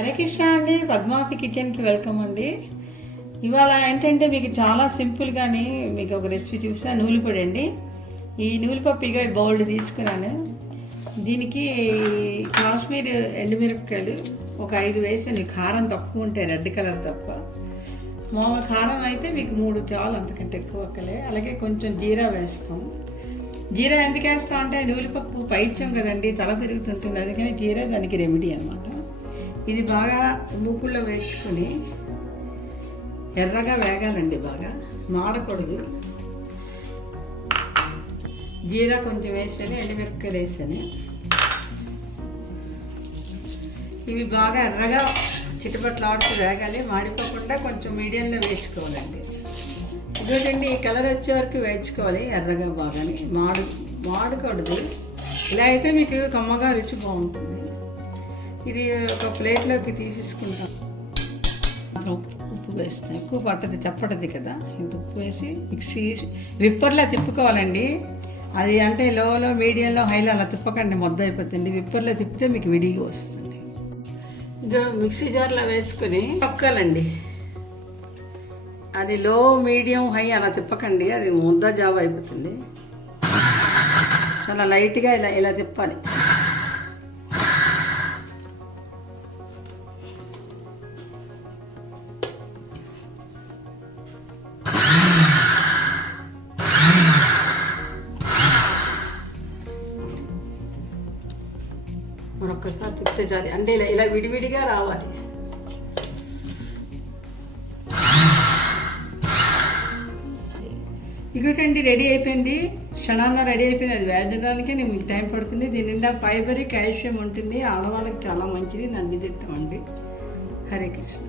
హరే కృష్ణ అండి, పద్మావతి కిచెన్కి వెల్కమ్ అండి. ఇవాళ ఏంటంటే మీకు చాలా సింపుల్గాని మీకు ఒక రెసిపీ చూసా. నూలుపొడి అండి. ఈ నూలుపప్పు ఇక బౌల్ తీసుకున్నాను. దీనికి కాశ్మీర్ ఎండుమిరపకాయలు ఒక 5 వేసాను. కారం తక్కువ ఉంటాయి, రెడ్ కలర్ తప్ప. మామూలు కారం అయితే మీకు 3 చాలు, అంతకంటే ఎక్కువ ఒక్కలే. అలాగే కొంచెం జీరా వేస్తాం. జీరా ఎందుకు వేస్తాం అంటే నూలుపప్పు పైత్యం కదండి, తల తిరుగుతుంటుంది, అందుకని జీరా దానికి రెమెడీ అనమాట. ఇది బాగా మూకుల్లో వేసుకొని ఎర్రగా వేగాలండి, బాగా మాడకూడదు. జీరా కొంచెం వేసాను, ఎండుమిరపకాయలు వేసాను. ఇవి బాగా ఎర్రగా చిటపట్లాడుతూ వేగాలి, మాడిపోకుండా కొంచెం మీడియంలో వేసుకోవాలండి. ఇదేంటండి, ఈ కలర్ వచ్చే వరకు వేయించుకోవాలి ఎర్రగా, బాగాని మాడకూడదు. ఇలా అయితే మీకు కమ్మగా రుచి బాగుంటుంది. ఇది ఒక ప్లేట్లోకి తీసేసుకుంటాం. ఉప్పు వేస్తాం, ఎక్కువ పట్టది, చప్పటది కదా. ఇంత ఉప్పు వేసి మిక్సీ విప్పర్లా తిప్పుకోవాలండి. అది అంటే లోలో, మీడియంలో, హైలో అలా తిప్పకండి, మొద్ద అయిపోతుంది. విప్పర్లో తిప్పితే మీకు విడిగా వస్తుంది. ఇక మిక్సీ జార్లో వేసుకొని పక్కాలండి. అది లో, మీడియం, హై అలా తిప్పకండి, అది ముద్ద జాబ్ అయిపోతుంది. చాలా లైట్గా ఇలా తిప్పాలి. మరొక్కసారి తిప్పితే చాలు, అంటే ఇలా విడివిడిగా రావాలి. ఇంకోటండి, రెడీ అయిపోయింది, క్షణాల్లో రెడీ అయిపోయింది. అది వేదడానికి మీకు టైం పడుతుంది. దీని నిండా ఫైబర్, కాల్షియం ఉంటుంది. ఆడవాళ్ళకి చాలా మంచిది. నన్ను తింటామండి. హరే కృష్ణ.